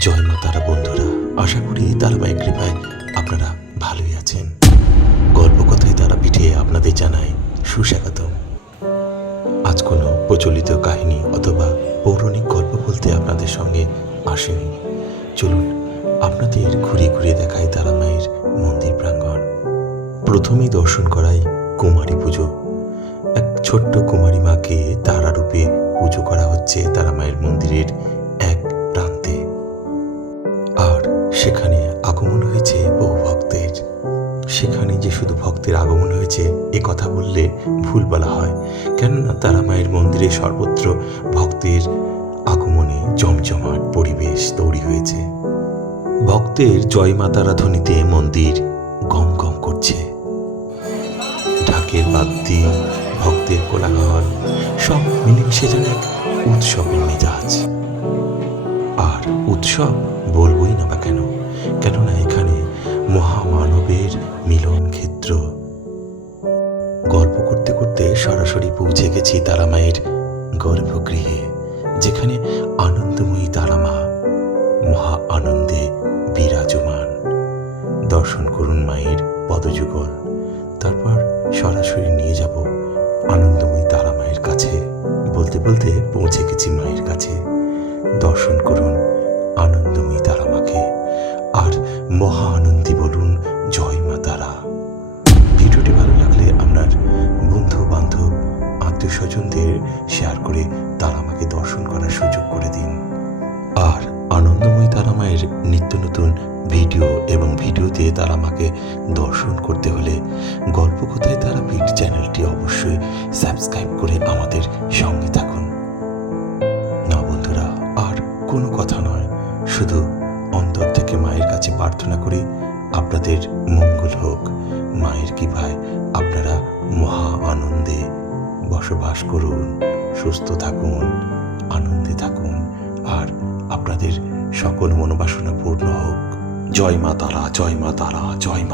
জয় মা তারা বন্ধুরা। আশা করি তারা মায়ের কৃপায় আপনারা ভালোই আছেন। গল্প কথায় তারা পিঠে আপনাদের জানায় সুস্বাগতম। আজ কোনো প্রচলিত কাহিনী অথবা পৌরাণিক গল্প বলতে আপনাদের সঙ্গে আসেনি। চলুন আপনাদের ঘুরে ঘুরে দেখায় তারা মায়ের মন্দির প্রাঙ্গণ। প্রথমেই দর্শন করাই কুমারী পুজো। এক ছোট্ট কুমারী মাকে তারা রূপে পুজো করা হচ্ছে তারা মায়ের মন্দিরের আর সেখানে আগমন হয়েছে বহু ভক্তের। সেখানে যে শুধু ভক্তের আগমন হয়েছে, এ কথা বললে ভুল বলা হয়। কেননা তারা মায়ের মন্দিরে সর্বত্র ভক্তের আগমনে জমজমাট পরিবেশ তৈরি হয়েছে। ভক্তের জয় মাতারা ধ্বনিতে মন্দির গম গম করছে। ঢাকের বাদ্যি, ভক্তের কোলাহল, সব মিলেমিশে যেন এক উৎসবের মেজাজ। আর উৎসব বলবই না বা কেন? কেননা এখানে মহামানবের মিলন ক্ষেত্র। গল্প করতে করতে সরাসরি পৌঁছে গেছি তারা মায়ের গর্ভগৃহে, যেখানে আনন্দময়ী তারা মা মহা আনন্দে বিরাজমান। দর্শন করুন মায়ের পদযুগল। তারপর সরাসরি নিয়ে যাব আনন্দময়ী তারা মায়ের কাছে। বলতে বলতে পৌঁছে গেছি মায়ের কাছে। দর্শন করুন আনন্দময়ী তারা মাকে আর মহা আনন্দী বলুন, জয় মা তারা ভিডিওটি ভালো লাগলে আপনার বন্ধু বান্ধব আত্মীয় স্বজনদের শেয়ার করে তারা আমাকে দর্শন করার সুযোগ করে দিন। আর আনন্দময়ী তারা মায়ের নিত্য নতুন ভিডিও এবং ভিডিওতে তারা মাকে দর্শন করতে হলে গল্প কোথায় তারা পিঠ চ্যানেলটি অবশ্যই সাবস্ক্রাইব করে আমাদের সঙ্গে থাকুন। না বন্ধুরা, আর কোনো কথা শুধু অন্তর থেকে মায়ের কাছে প্রার্থনা করি, আপনাদের মঙ্গল হোক। মায়ের কৃপায় আপনারা মহা আনন্দে বসবাস করুন, সুস্থ থাকুন, আনন্দে থাকুন, আর আপনাদের সকল মনোবাসনা পূর্ণ হোক। জয় মা তারা, জয় মা তারা, জয় মা